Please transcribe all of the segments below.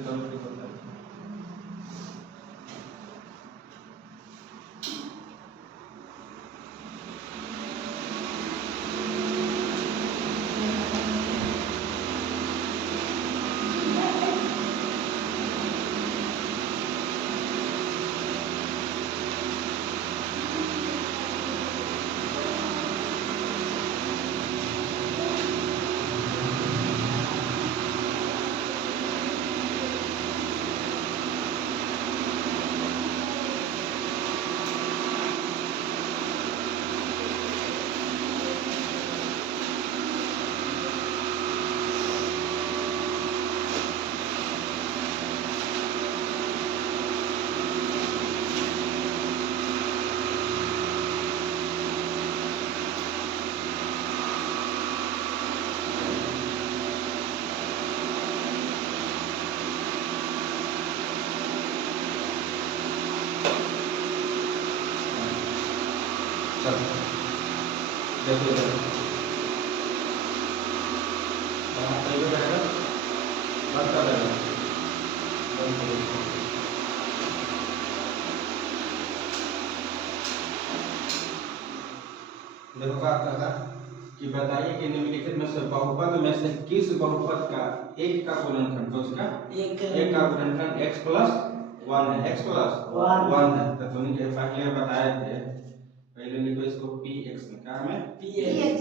ऐसे करो फिर होता है। देखो इधर वहाँ सही हो जाएगा, बंद कर देना, बंद कर देना। देखो क्या कहता है कि बताइए कि निम्नलिखित में से बहुपद में से किस बहुपद का एक का गुणनखंड कौन सा एक का गुणनखंड x प्लस 1 है, x प्लस 1 है। तो तुमने जो पहले बताए थे, पहले लिखो इसको px में, क्या है px।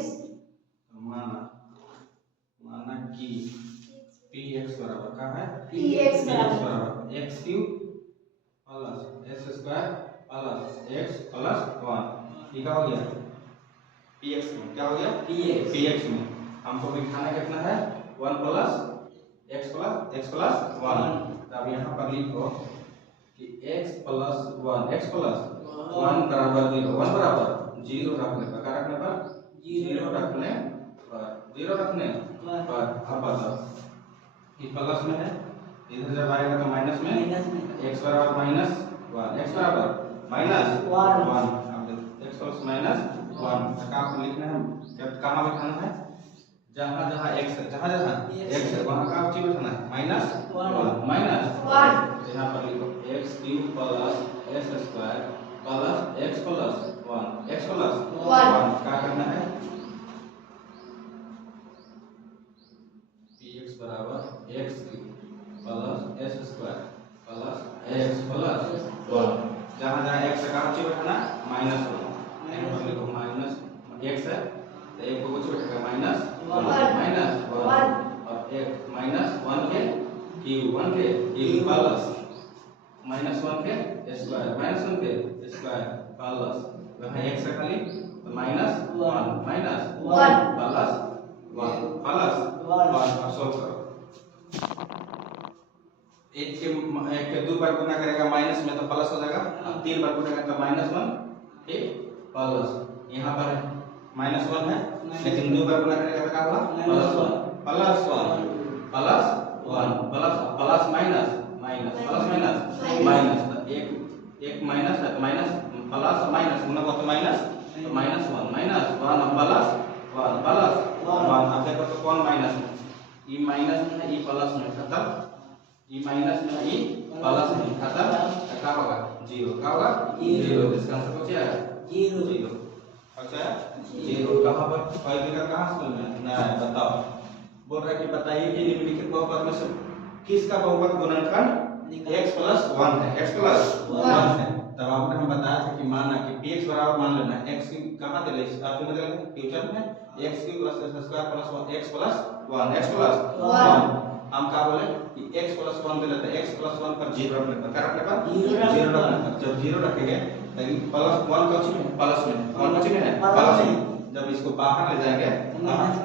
माना कि px बराबर क्या है px बराबर x cube plus s square plus x plus 1। ये क्या हो गया px में, क्या हो गया px में हमको दिखाना कितना है 1 प्लस x प्लस 1। तो अब यहाँ पर लिखो कि x प्लस 1 बराबर 0, 1 बराबर 0 रखने पर, क्या रखने पर 0 रखने पर अब बताओ कि प्लस में है, इधर जब आएगा तो माइनस में, x बराबर माइनस 1, x बराबर माइनस 1। अब देखो x प्लस माइनस 1 का आपको लिखना है, जब कहाँ बैठाना है, जहाँ जहाँ x है, जहाँ जहाँ x है वहाँ का चीज बैठाना है माइनस 1। तो यहाँ पर लिखो x cube plus s square plus x plus 1 क्या करना है px बराबर x cube plus s square plus x plus 1। जहाँ जहाँ x का चीज बैठाना माइनस 1, यहाँ पर लिखो माइनस x है तो एक को कुछ बैठेगा माइनस 1 और एक माइनस 1 के क्यूब प्लस माइनस 1 के स्क्वायर प्लस वहाँ x है खाली तो माइनस 1 प्लस 1 अब सॉल्व करो। एक के 2 बार गुना करेगा माइनस में तो प्लस हो जाएगा, 3 बार गुना करेगा तो माइनस 1 ठीक प्लस, यहाँ पर माइनस 1 है लेकिन 2 बार गुना करेगा तो क्या होगा प्लस 1 प्लस माइनस तो एक माइनस है तो माइनस प्लस माइनस गुना को तो माइनस 1 प्लस 1। अब देखो तो कौन माइनस है, ई माइनस में ई प्लस में खत्म, ई माइनस में ई प्लस में खत्म, क्या होगा 0, क्या होगा 0। इसका आंसर क्या है 0। अच्छा 0 कहाँ पर कोई दिक्कत कहाँ से नहीं बताओ। बोल रहा है कि बताइए कि निम्नलिखित बहुपद में से किसका बहुपद गुणनखंड x प्लस 1 है, x प्लस 1 है। तब आपने हम बताया था कि माना कि px बराबर मान लेना x की कहाँ दे रहे आप में फ्यूचर में x की plus s square plus 1 x plus 1 हम क्या बोले कि x प्लस 1 दे लेते हैं, x प्लस 1 पर 0 रखने पर, क्या रखने पर 0 रखने पर। जब 0 रखेंगे तो प्लस 1 का चिन्ह प्लस में, 1 का चिन्ह है प्लस में, जब इसको बाहर ले जाएंगे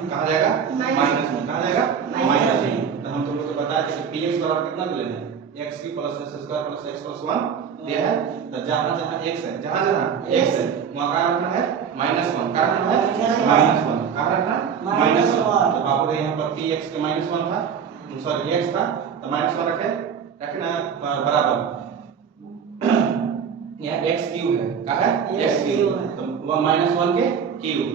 कहाँ जाएगा माइनस में, कहाँ जाएगा माइनस में। तो हम तुम लोग को बताया था कि px बराबर कितना ले लेना है x की plus s square plus x plus 1 दिया है। तो जहाँ जहाँ x है, जहाँ जहाँ x है वहाँ क्या रखना है -1, क्या रखना है -1, क्या रखना -1। तो बाबू ने यहाँ पर px के -1 था, सॉरी x था तो -1 रखना बराबर यहाँ x क्यूब है, क्या है x क्यूब, तो वह -1 के क्यूब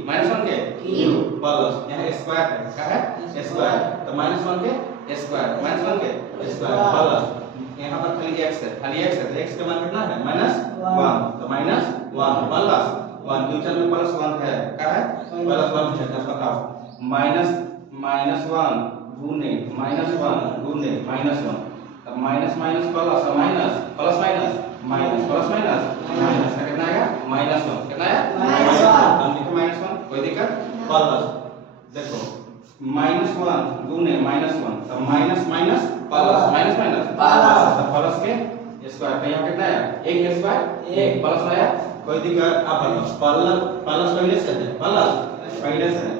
प्लस यहाँ स्क्वायर है, क्या है स्क्वायर, तो -1 के स्क्वायर प्लस प्लस यहाँ पर खाली x है, खाली x है तो x का मान कितना है -1 तो -1 प्लस 1 फ्यूचर में +1 है क्या है +1 है तो बताओ -1 गुने -1 गुने -1 तब minus minus plus minus plus minus minus plus minus minus का कितना आएगा -1 कितना है -1 हम लिखो -1 कोई दिक्कत प्लस देखो -1 गुने -1 तब minus minus plus minus minus तब प्लस के स्क्वायर पे यहाँ कितना आया 1 के स्क्वायर 1 प्लस आया कोई दिक्कत अब प्लस प्लस पहले से है प्लस पहले से है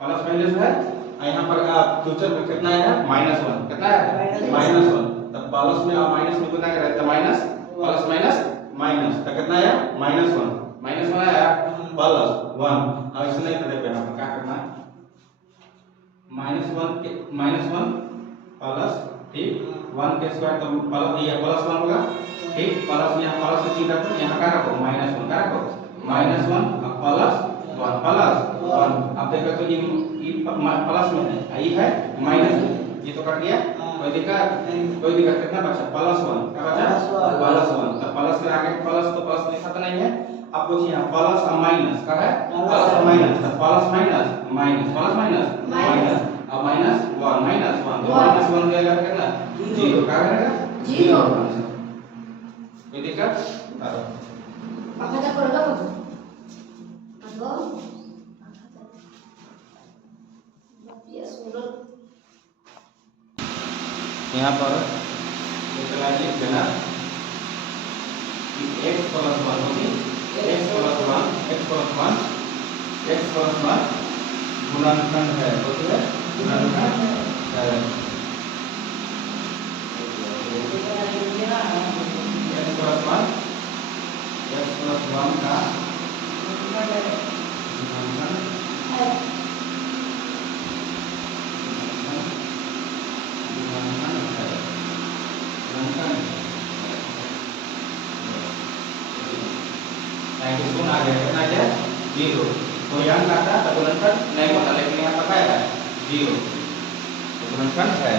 प्लस पहले से है यहाँ पर फ्यूचर में कितना आएगा -1 कितना है -1 तब प्लस में आप माइनस में कितना करें तो माइनस प्लस माइनस माइनस तो कितना आया -1 आया प्लस 1 अब इसे नहीं पढ़े पे यहाँ पर क्या करना है -1 प्लस ठीक 1 के स्क्वायर तो प्लस ये +1 होगा ठीक प्लस यहाँ प्लस से चिन्ह रखो यहाँ क्या रखो -1 क्या रखो -1 प्लस 1 प्लस 1 अब देखो तो ये प्लस में है ये है माइनस ये तो कट गया कोई दिक्कत कितना बचा +1 क्या बचा +1 तब प्लस के आगे प्लस तो प्लस लिखा तो नहीं है अब पूछिए यहाँ प्लस और माइनस का है प्लस और माइनस तब plus minus minus plus minus minus अब -1 दो -1 दिया जाएगा कितना 0 क्या रहेगा 0 कोई दिक्कत Pakada korga po. Ano? Mafia surut. यहाँ पर चलाइए देना x + 1 होगी x + 1 गुणनखंड है होती है गुणनखंड है x + 1 का गुणनखंड आ गया कितना है 0 तो यहाँ काटा तो गुणनखंड नहीं होता लेकिन यहाँ पता है 0 तो गुणनखंड है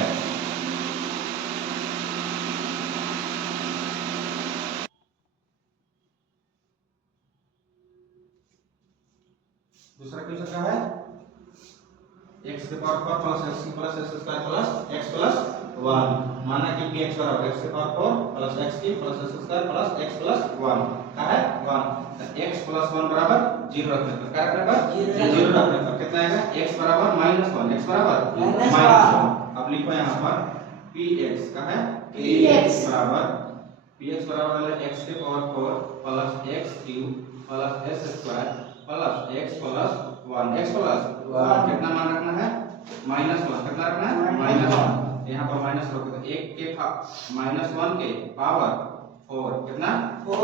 दूसरा क्वेश्चन क्या है x के power 4 plus x plus x square plus x plus 1 माना कि x बराबर x के पावर 4 प्लस x की plus x square plus x plus 1 क्या है 1 तो x प्लस 1 बराबर 0 रखने पर क्या रखने पर 0 रखने पर कितना आएगा x बराबर -1 x बराबर -1 अब लिखो यहाँ पर px का है px बराबर x के power 4 plus x cube plus s square plus x plus 1 x plus 1 कितना मान रखना है -1 कितना रखना है -1 यहाँ पर माइनस रखो तो 1 के -1 के पावर 4 कितना 4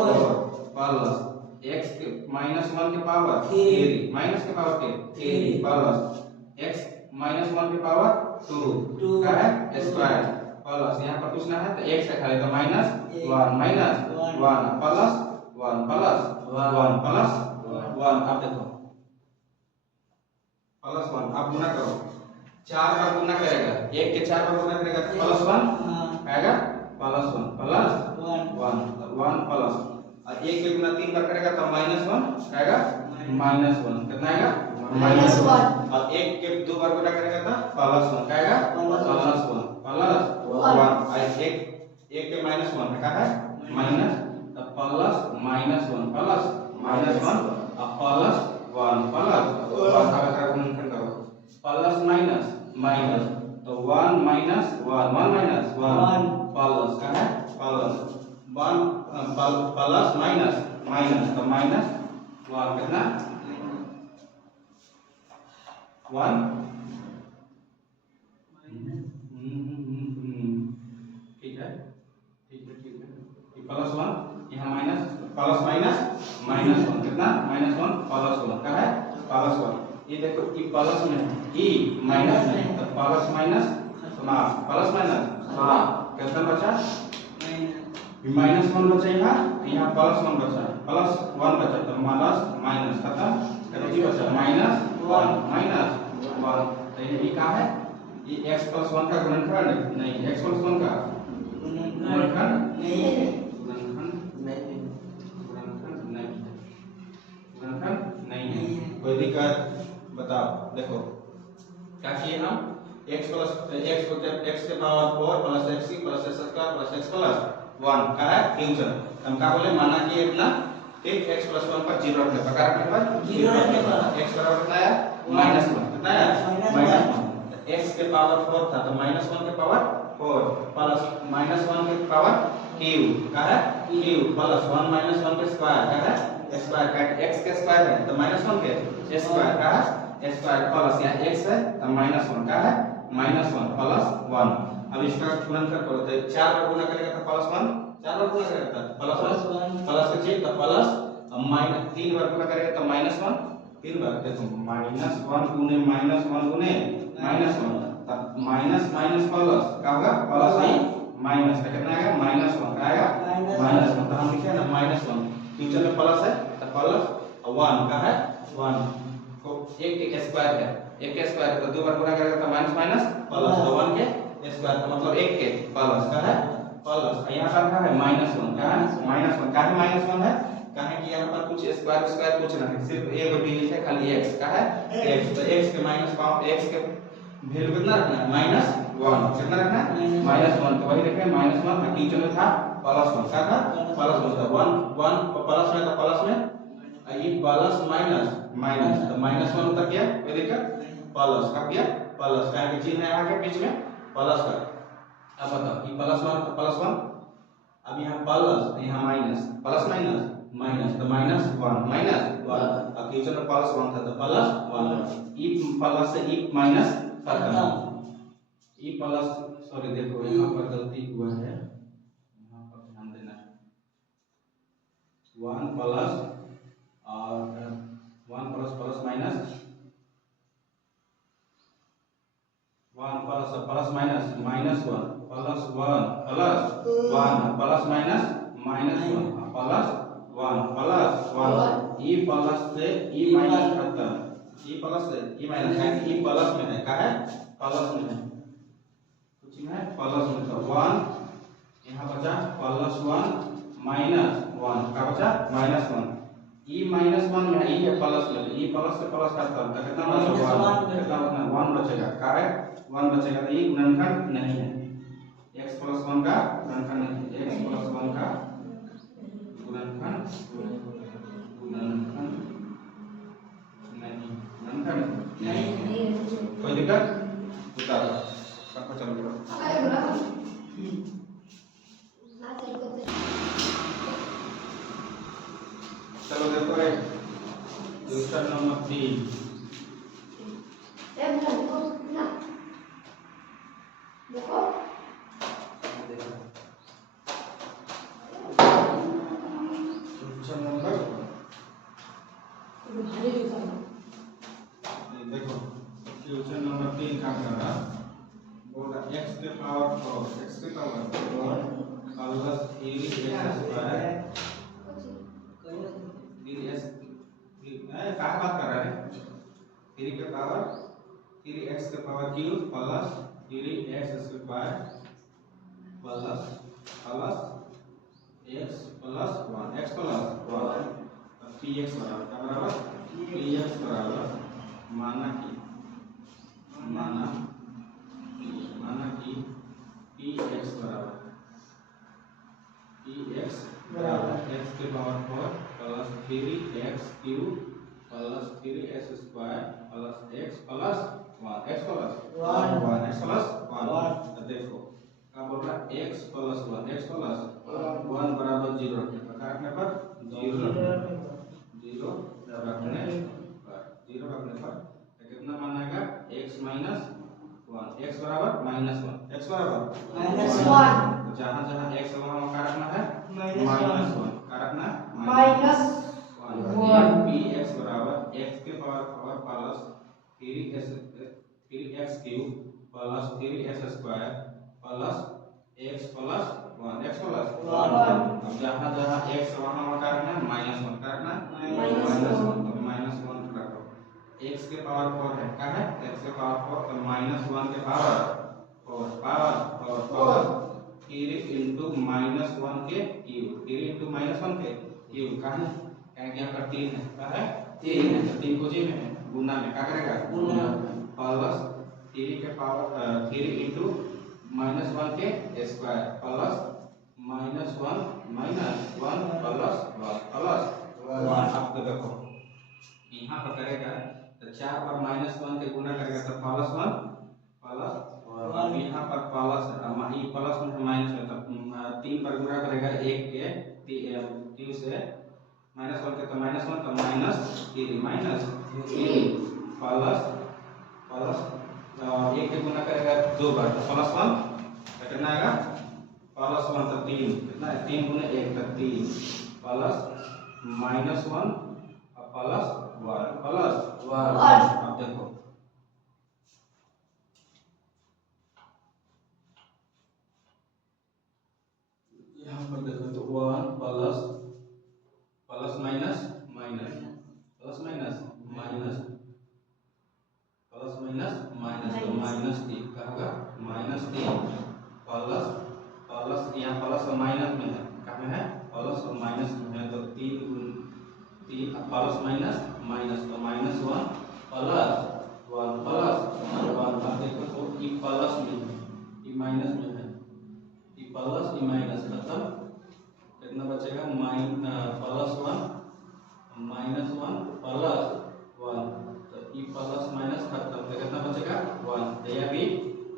प्लस x के -1 के पावर 3 माइनस के पावर 3 प्लस x -1 के पावर 2 क्या है स्क्वायर प्लस यहाँ पर पूछना है तो x का खाली तो -1 -1 प्लस 1 प्लस 1 प्लस 1 अब देखो प्लस 1 अब गुना करो 4 बार गुना करेगा 1 के 4 बार गुना करेगा तो +1 आएगा +1 प्लस 1 प्लस और 1 के गुना 3 बार करेगा तो -1 आएगा -1 कितना आएगा -1 और 1 के 2 बार गुना करेगा तो +1 आएगा +1 प्लस 1 1 के -1 क्या है माइनस तो प्लस -1 प्लस -1 अब प्लस 1 प्लस 1 का गुणनखंड करो प्लस माइनस माइनस तो 1 माइनस 1 1 माइनस 1 प्लस का है प्लस 1 प्लस माइनस माइनस तो माइनस 1 कितना 1 ठीक है प्लस 1 यहाँ माइनस प्लस माइनस -1 कितना -1 प्लस 1 क्या है प्लस 1 ये देखो ई प्लस में ई माइनस में तो प्लस माइनस माफ प्लस माइनस हां कितना बचा -1 बचा यहाँ प्लस 1 बचा प्लस 1 बचा तो प्लस माइनस खत्म कितना जी बचा -1 तो ये क्या है ये x प्लस 1 का गुणनखंड नहीं, x प्लस 1 का गुणनखंड नहीं गुणनखंड नहीं, गुणनखंड नहीं है। कोई दिक्कत बताओ। देखो क्या किए हम x प्लस x को x के पावर 4 प्लस x की प्लस x का प्लस x प्लस 1 का है फ्यूचर। हम क्या बोले माना कि इतना ठीक x प्लस 1 पर 0 रखने पर रखने पर 0 रखने पर x बराबर कितना है -1 कितना है -1। x के पावर 4 था तो -1 के पावर 4 प्लस -1 के पावर क्यूब का है क्यूब प्लस 1 -1 के स्क्वायर का है स्क्वायर का x के स्क्वायर है तो -1 के स्क्वायर का है स्क्वायर प्लस यहाँ x है तो -1 का है -1 प्लस 1। अब इसका गुणनखंड करो तो 4 बार गुणा करेगा तो प्लस 1 4 बार गुणा करेगा तो प्लस 1 प्लस के चीज तो प्लस माइनस 3 बार गुणा करेगा तो -1 3 बार देखो -1 गुने -1 गुने -1 तब माइनस माइनस प्लस क्या होगा प्लस ही माइनस का कितना आएगा -1 का आएगा -1 तो हम लिखे ना -1 फ्यूचर में प्लस है तो प्लस 1 का है 1 को एक के स्क्वायर है एक के स्क्वायर तो 2 बार गुणा करेगा तो माइनस माइनस प्लस तो 1 के स्क्वायर का मतलब 1 के प्लस का है प्लस यहाँ पर क्या है -1 का है -1 का है -1 है कहे कि यहाँ पर कुछ स्क्वायर स्क्वायर कुछ नहीं सिर्फ एक और डी है खाली x का है x तो x के माइनस पावर x के वैल्यू कितना रखना है -1 कितना रखना है -1 तो वही देखें -1 टीचर में था +1 क्या था +1 था 1 प्लस में था प्लस में ये प्लस माइनस माइनस तो -1 तक गया कोई दिक्कत प्लस का गया प्लस का के चिन्ह है आगे बीच में प्लस का। अब बताओ ये +1 तो +1 अब यहाँ प्लस यहाँ माइनस प्लस माइनस माइनस तो -1 अब फ्यूचर में +1 था तो +1 ई प्लस से ई माइनस खत्म ई प्लस सॉरी देखो यहाँ पर गलती हुआ है यहाँ पर ध्यान देना है 1 प्लस और 1 plus plus minus 1 plus plus minus -1 plus 1 plus 1 plus minus -1 plus 1 plus 1 E plus से ई माइनस खत्म ई प्लस से ई माइनस है ई प्लस में है क्या है प्लस में है कुछ में है प्लस में तो 1 यहाँ बचा +1 -1 का बचा -1 ई -1 में ई है प्लस में ई प्लस से प्लस खत्म तो कितना बचा 1 कितना बचना 1 बचेगा क्या है 1 बचेगा तो ये गुणनखंड नहीं है x प्लस 1 का गुणनखंड नहीं है x प्लस 1 का गुणनखंड नहीं कोई दिक्कत उतारो सबको चलो करो अरे बराबर ना चल को चलो देखो रे क्वेश्चन नंबर 3 ए बुला देखो ना देखो क्वेश्चन नंबर भारी लिखा देखो क्वेश्चन नंबर 3 का कर रहा बोल रहा x के पावर 4 x के power 4 plus 3x square 3s क्या बात कर रहा है 3 के पावर 3x के power cube plus 3x square plus plus x plus 1 x plus 1 px बराबर 3x बराबर माना कि px बराबर x के power 4 plus 3x cube plus 3x square plus x plus 1 x plus 1 तो देखो क्या बोल रहा है x प्लस 1 x प्लस 1 बराबर 0 रखने पर क्या रखने पर 0 रखने पर कितना मानेगा x माइनस 1 x बराबर -1 x बराबर -1 तो जहां जहां x वहां क्या रखना है -1 क्या रखना -1 px बराबर x के power plus 3x cube plus 3x square plus x plus 1 x plus 1 अब जहां जहां x वहां क्या रखना है -1 क्या रखना है -1 रखो x के पावर 4 है, क्या है x के पावर 4 तो -1 के पावर 4 पावर और प्लस 3 into -1 के क्यूब 3 into -1 के क्यूब का है क्या यहाँ पर 3 है, क्या है 3 है तो 3 को जी में है गुना में क्या करेगा गुना प्लस 3 के पावर 3 into -1 के स्क्वायर प्लस -1 प्लस 1 अब तो देखो यहाँ पर करेगा तो 4 पर -1 के गुना करेगा तो +1 प्लस और यहाँ पर प्लस है ये प्लस में माइनस में तो 3 पर गुना करेगा 1 के 3 से -1 के तो -1 तो -3 प्लस प्लस 1 के गुना करेगा 2 बार तो +1 कितना आएगा +1 तो 3 कितना है 3 गुना 1 तो 3 प्लस -1 प्लस 1 प्लस 1 अब देखो यहाँ पर देखो तो 1 plus plus minus minus plus minus minus plus minus minus तो -3 क्या होगा -3 प्लस प्लस यहाँ प्लस और माइनस में है क्या में है प्लस और माइनस में है तो 3 प्लस माइनस माइनस तो -1 प्लस 1 अब देखो तो ये प्लस में है ये माइनस में है ये प्लस ये माइनस खत्म कितना बचेगा +1 -1 प्लस 1 तो ये प्लस माइनस खत्म तो कितना बचेगा 1 तो यह भी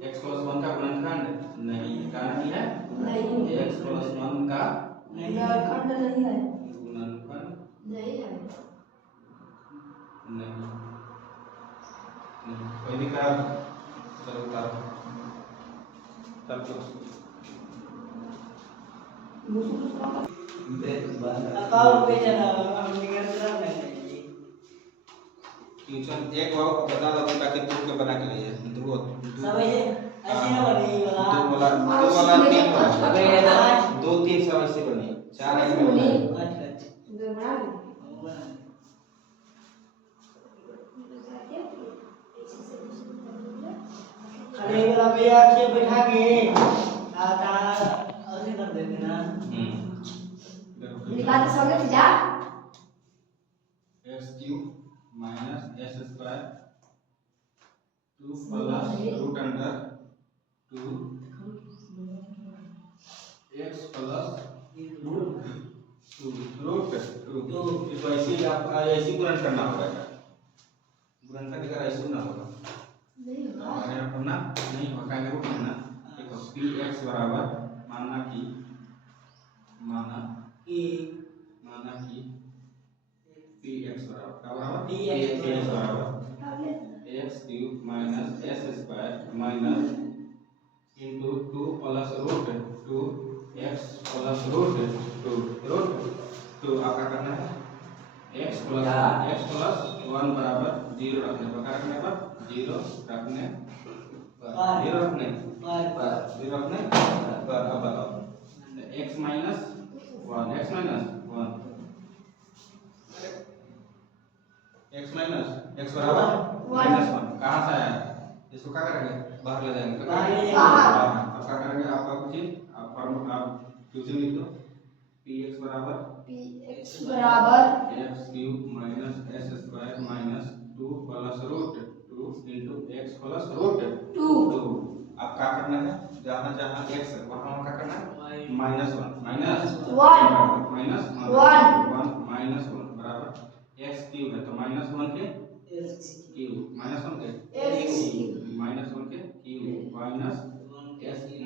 x + 1 का गुणनखंड नहीं कारण ये है नहीं x + 1 का खंड नहीं है गुणनखंड नहीं है नहीं कोई भी कर चलो उतारो तब तो ट्यूशन एक और बता दो ताकि तू के बना के लिए दो वाला 3 वाला 2 3 सब ऐसे बने 4 ऐसे बने अरे वाला भैया के बैठा के दादा ऐसे कर देते ना निकाल के समझ जा x³ - s² 2 plus root under 2 x plus root 2 इसको ऐसे आप ऐसे गुणन करना होगा गुणन करने का ऐसे ना होगा नहीं होगा और यहाँ पर ना नहीं होगा क्या रूट में ना देखो px बराबर माना कि px बराबर क्या बराबर px बराबर x³ - s² minus into 2 plus root 2x plus root 2 आपका करना है x प्लस 1 बराबर 0 रखने पर क्या रखने पर 0 रखने पर 0 रखने पर अब बताओ x माइनस 1 x बराबर -1 कहाँ से आया इसको क्या करेंगे बाहर ले जाएंगे अब क्या करेंगे आपका कुछ आप फॉर्मूला आप ट्यूशन लिख दो px बराबर x³ - s² - 2 plus root 2 into x plus root 2 अब क्या करना है जहाँ जहाँ x है वहाँ क्या करना है -1 बराबर x³ है तो -1 के क्यूब -1 के क्यूब माइनस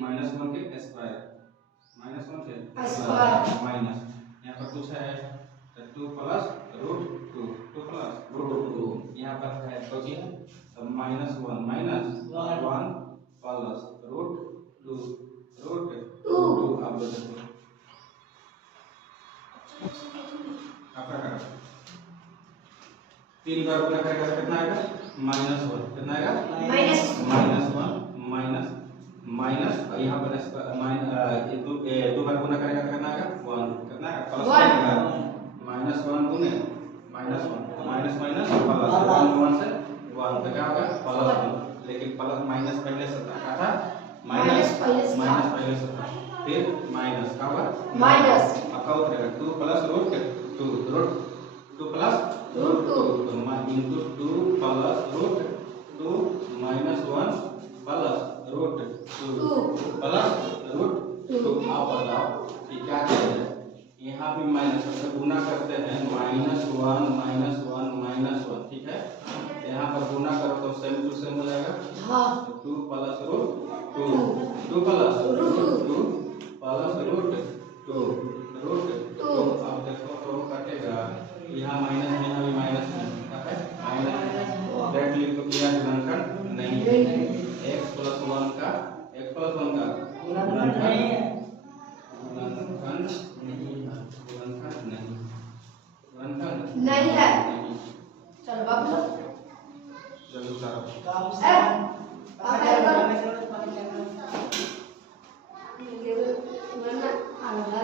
-1 के स्क्वायर -1 के स्क्वायर माइनस यहाँ पर कुछ है 2 प्लस रूट 2 यहाँ पर है तो जी तो -1 प्लस रूट 2 अब देखो आपका करा 3 बार गुना करेगा तो कितना आएगा -1 कितना आएगा माइनस और यहाँ पर 2 बार गुना करेगा तो कितना आएगा 1 कितना आएगा प्लस आएगा -1 गुने -1 माइनस माइनस प्लस 1 1 से 1 तो क्या होगा प्लस 1 लेकिन प्लस माइनस पहले से था क्या था माइनस पहले से था। माइनस पहले से था फिर माइनस का होगा माइनस अब क्या उतरेगा 2 plus root 2 root 2 plus root 2 तो into 2 plus root 2 minus 1 plus root 2 plus root 2 आप बताओ कि क्या करेंगे यहाँ भी माइनस से गुना करते हैं माइनस 1 माइनस 1 माइनस 1 ठीक है यहाँ पर गुना करो तो सेम टू सेम हो जाएगा हाँ 2 plus root 2 2 plus root 2 plus root 2 root 2 2 अब देखो तो कटेगा यहाँ माइनस में यहाँ भी माइनस है माइनस डायरेक्ट लिख दो क्या गुणनखंड नहीं है x प्लस 1 का x प्लस 1 का गुणनखंड नहीं है गुणनखंड नहीं है गुणनखंड नहीं गुणनखंड नहीं है नहीं चलो बाबू जल्दी करो काम ए, से आप पापा क्या क्या करो? करो? ये वरना आधा